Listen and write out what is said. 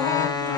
Lord.